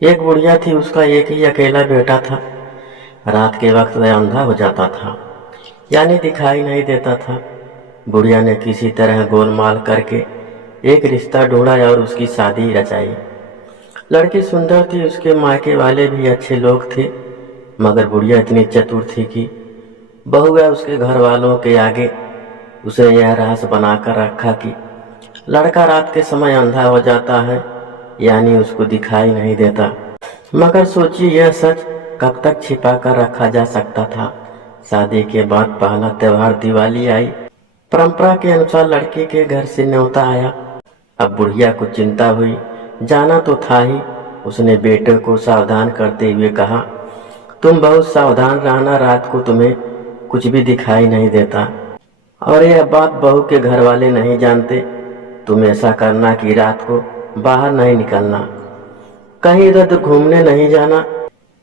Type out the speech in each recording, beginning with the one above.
एक बुढ़िया थी, उसका एक ही अकेला बेटा था। रात के वक्त वह अंधा हो जाता था, यानी दिखाई नहीं देता था। बुढ़िया ने किसी तरह गोलमाल करके एक रिश्ता ढूंढा और उसकी शादी रचाई। लड़की सुंदर थी, उसके मायके वाले भी अच्छे लोग थे, मगर बुढ़िया इतनी चतुर थी कि बहू या उसके घर वालों के आगे उसे यह रहस्य बनाकर रखा कि लड़का रात के समय अंधा हो जाता है, यानी उसको दिखाई नहीं देता। मगर सोचिए, यह सच कब तक छिपा कर रखा जा सकता था। शादी के बाद पहला त्योहार दिवाली आई। परंपरा के अनुसार लड़के के घर से न्योता आया। अब बुढ़िया को चिंता हुई, जाना तो था ही। उसने बेटे को सावधान करते हुए कहा, तुम बहुत सावधान रहना, रात को तुम्हें कुछ भी दिखाई नहीं देता। और यह बात बहू के घर वाले नहीं जानते। तुम ऐसा करना कि रात को बाहर नहीं निकलना, कहीं इधर उधर घूमने नहीं जाना,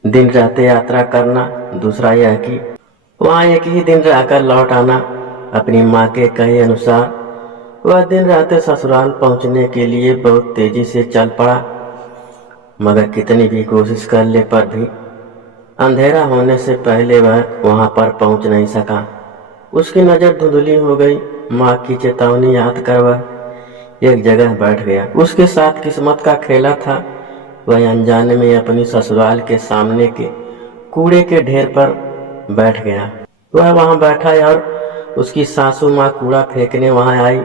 दिन रहते यात्रा करना। दूसरा यह कि वहाँ एक ही दिन रहकर लौट आना। अपनी माँ के कहे अनुसार वह दिन रहते ससुराल पहुँचने के लिए बहुत तेजी से चल पड़ा, मगर कितनी भी कोशिश कर ले पर भी अंधेरा होने से पहले वह वहां पर पहुंच नहीं सका। उसकी नजर धुंधली हो गई। माँ की चेतावनी याद कर वह एक जगह बैठ गया। उसके साथ किस्मत का खेला था। वह अनजाने में अपनी ससुराल के सामने के कूड़े के ढेर पर बैठ गया। वह वहां बैठा और उसकी सासू माँ कूड़ा फेंकने वहां आई।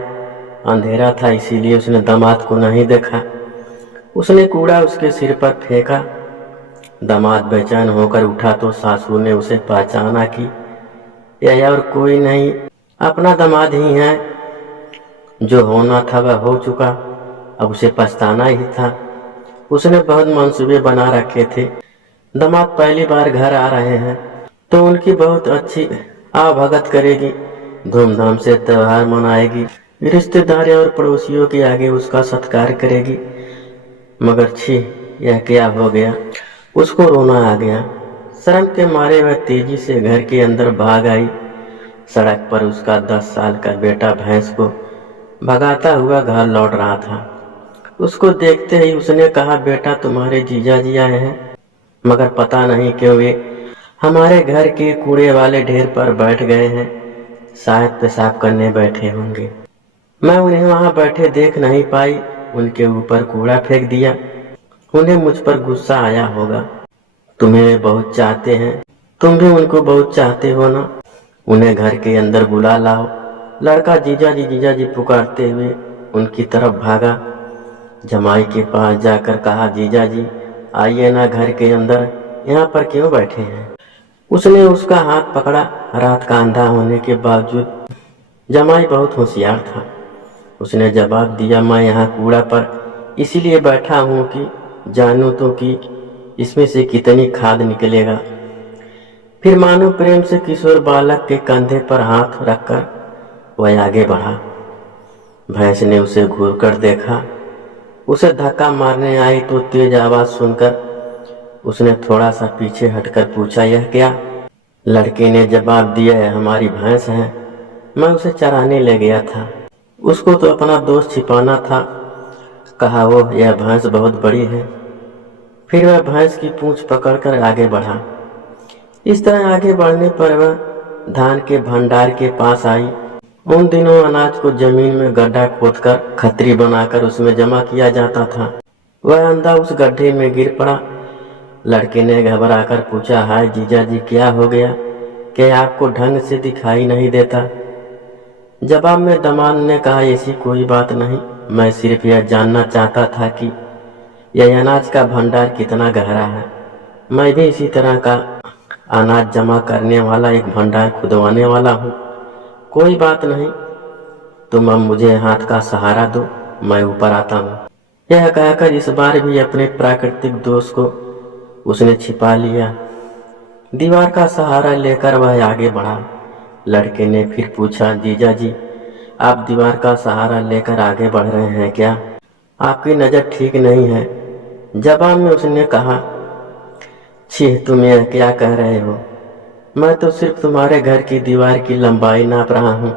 अंधेरा था, इसीलिए उसने दामाद को नहीं देखा। उसने कूड़ा उसके सिर पर फेंका। दामाद बेचैन होकर उठा तो सासू ने उसे पहचाना कि यह और कोई नहीं, अपना दामाद ही है। जो होना था वह हो चुका, अब उसे पछताना ही था। उसने बहुत मंसूबे बना रखे थे। दामाद पहली बार घर आ रहे हैं तो उनकी बहुत अच्छी आवभगत करेगी, धूमधाम से त्योहार मनाएगी, रिश्तेदार और पड़ोसियों के आगे उसका सत्कार करेगी। मगर छी, यह क्या हो गया। उसको रोना आ गया। शर्म के मारे वह तेजी से घर के अंदर भाग आई। सड़क पर उसका 10 साल का बेटा भैंस को भगाता हुआ घर लौट रहा था। उसको देखते ही उसने कहा, बेटा तुम्हारे जीजा जी आए हैं, मगर पता नहीं क्यों वे हमारे घर के कूड़े वाले ढेर पर बैठ गए हैं। शायद पेशाब करने बैठे होंगे। मैं उन्हें वहां बैठे देख नहीं पाई, उनके ऊपर कूड़ा फेंक दिया। उन्हें मुझ पर गुस्सा आया होगा। तुम्हें वे बहुत चाहते हैं, तुम भी उनको बहुत चाहते हो ना। उन्हें घर के अंदर बुला लाओ। लड़का जीजा जी पुकारते हुए उनकी तरफ भागा। जमाई के पास जाकर कहा, जीजा जी आइए ना घर के अंदर, यहाँ पर क्यों बैठे हैं। उसने उसका हाथ पकड़ा। रात का अंधा होने के बावजूद जमाई बहुत होशियार था। उसने जवाब दिया, मैं यहाँ कूड़ा पर इसीलिए बैठा हूँ कि जानूं तो कि इसमें से कितनी खाद निकलेगा। फिर मानो प्रेम से किशोर बालक के कंधे पर हाथ रखकर वह आगे बढ़ा। भैंस ने उसे घूर कर देखा। उसे धक्का मारने आई तो तेज आवाज सुनकर उसने थोड़ा सा पीछे हटकर पूछा, यह क्या। लड़के ने जवाब दिया, है हमारी भैंस है, मैं उसे चराने ले गया था। उसको तो अपना दोस्त छिपाना था। कहा वो, यह भैंस बहुत बड़ी है। फिर वह भैंस की पूंछ पकड़कर आगे बढ़ा। इस तरह आगे बढ़ने पर वह धान के भंडार के पास आई। उन दिनों अनाज को जमीन में गड्ढा खोदकर खत्री बनाकर उसमें जमा किया जाता था। वह अंधा उस गड्ढे में गिर पड़ा। लड़के ने घबराकर पूछा, हाय जीजा जी क्या हो गया, क्या आपको ढंग से दिखाई नहीं देता। जवाब में दामाद ने कहा, ऐसी कोई बात नहीं, मैं सिर्फ यह जानना चाहता था कि यह अनाज का भंडार कितना गहरा है। मैं भी इसी तरह का अनाज जमा करने वाला एक भंडार खुदवाने वाला हूँ। कोई बात नहीं, तुम अब मुझे हाथ का सहारा दो, मैं ऊपर आता हूँ। यह कहकर इस बार भी अपने प्राकृतिक दोष को उसने छिपा लिया। दीवार का सहारा लेकर वह आगे बढ़ा। लड़के ने फिर पूछा, जीजा जी आप दीवार का सहारा लेकर आगे बढ़ रहे हैं क्या, आपकी नज़र ठीक नहीं है। जवाब में उसने कहा, छी तुम यह क्या कह रहे हो, मैं तो सिर्फ तुम्हारे घर की दीवार की लंबाई नाप रहा हूँ।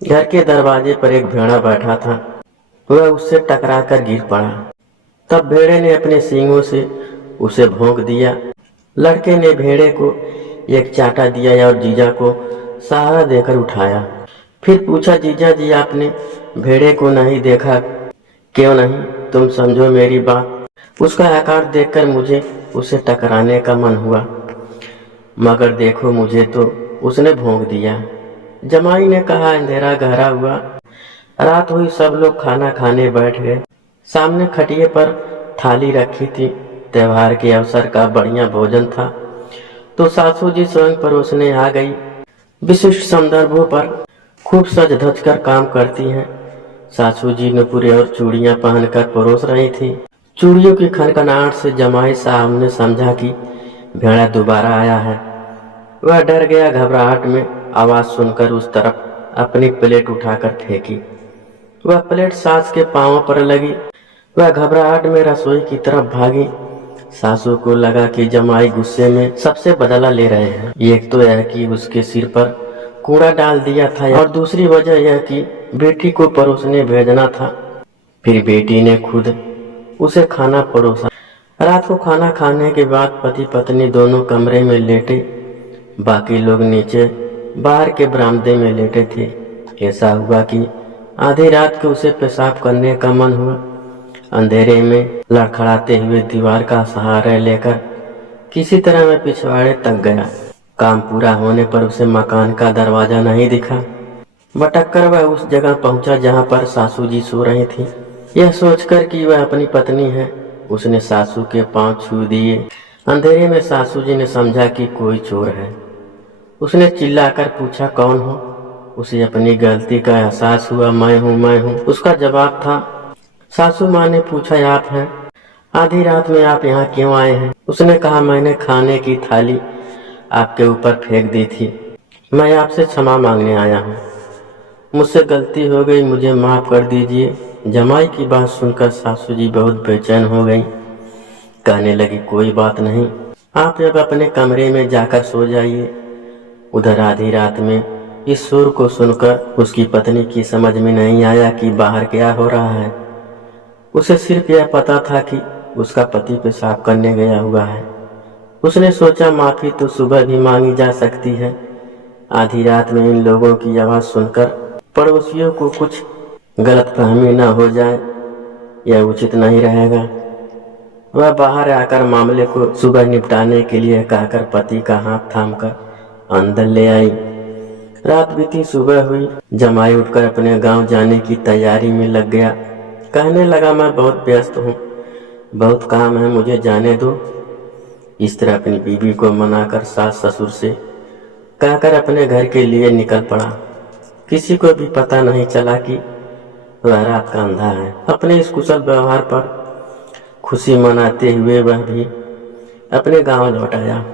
घर के दरवाजे पर एक भेड़ा बैठा था। वह उससे टकराकर गिर पड़ा। तब भेड़े ने अपने सींगों से उसे भोंक दिया। लड़के ने भेड़े को एक चाटा दिया और जीजा को सहारा देकर उठाया। फिर पूछा, जीजा जी आपने भेड़े को नहीं देखा क्यों नहीं? तुम समझो मेरी बात। उसका आकार देखकर मुझे उसे टकराने का मन हुआ, मगर देखो मुझे तो उसने भोंक दिया। जमाई ने कहा, अंधेरा गहरा हुआ, रात हुई, सब लोग खाना खाने बैठ गए। सामने खटिये पर थाली रखी थी। त्योहार के अवसर का बढ़िया भोजन था, तो सासू जी स्वयं परोसने आ गई। विशिष्ट संदर्भों पर खूब सज धज कर काम करती हैं। सासू जी नुपुरे और चूड़ियां पहनकर परोस रही थी। चूड़ियों की खनखनाहट से जमाई साहब ने समझा कि भेड़ा दोबारा आया है। वह डर गया। घबराहट में आवाज सुनकर उस तरफ अपनी प्लेट उठाकर फेंकी। वह प्लेट सास के पांवों पर लगी। वह घबराहट में रसोई की तरफ भागी। सासू को लगा कि जमाई गुस्से में सबसे बदला ले रहे हैं। एक तो यह कि उसके सिर पर कूड़ा डाल दिया था, और दूसरी वजह यह कि बेटी को परोसने भेजना था। फिर बेटी ने खुद उसे खाना परोसा। रात को खाना खाने के बाद पति पत्नी दोनों कमरे में लेटे, बाकी लोग नीचे बाहर के बरामदे में लेटे थे। ऐसा हुआ कि आधी रात को उसे पेशाब करने का मन हुआ। अंधेरे में लड़खड़ाते हुए दीवार का सहारा लेकर किसी तरह मैं पिछवाड़े तक गया। काम पूरा होने पर उसे मकान का दरवाजा नहीं दिखा। भटक कर वह उस जगह पहुंचा जहां पर सासू जी सो रही थी। यह सोचकर कि वह अपनी पत्नी है, उसने सासू के पांव छू दिए। अंधेरे में सासू जी ने समझा कि कोई चोर है। उसने चिल्लाकर पूछा, कौन हो? उसे अपनी गलती का एहसास हुआ। मैं हूँ, मैं हूँ, उसका जवाब था। सासू माँ ने पूछा, आप हैं? आधी रात में आप यहाँ क्यों आए हैं? उसने कहा, मैंने खाने की थाली आपके ऊपर फेंक दी थी। मैं आपसे क्षमा मांगने आया हूँ। मुझसे गलती हो गई, मुझे माफ कर दीजिए। जमाई की बात सुनकर सासू जी बहुत बेचैन हो गई। कहने लगी, कोई बात नहीं, आप अब अपने कमरे में जाकर सो जाइए। उधर आधी रात में इस शोर को सुनकर उसकी पत्नी की समझ में नहीं आया कि बाहर क्या हो रहा है। उसे सिर्फ यह पता था कि उसका पति पेशाब करने गया हुआ है। उसने सोचा, माफी तो सुबह भी मांगी जा सकती है। आधी रात में इन लोगों की आवाज सुनकर पड़ोसियों को कुछ गलतफहमी न हो जाए, यह उचित नहीं रहेगा। वह बाहर आकर मामले को सुबह निपटाने के लिए कहकर पति का हाथ थामकर अंदर ले आई। रात बीती, सुबह हुई। जमाई उठकर अपने गांव जाने की तैयारी में लग गया। कहने लगा, मैं बहुत व्यस्त हूँ, बहुत काम है, मुझे जाने दो। इस तरह अपनी बीवी को मनाकर सास ससुर से कहकर अपने घर के लिए निकल पड़ा। किसी को भी पता नहीं चला कि वह रात का अंधा है। अपने इस कुशल व्यवहार पर खुशी मनाते हुए वह भी अपने गांव लौट आया।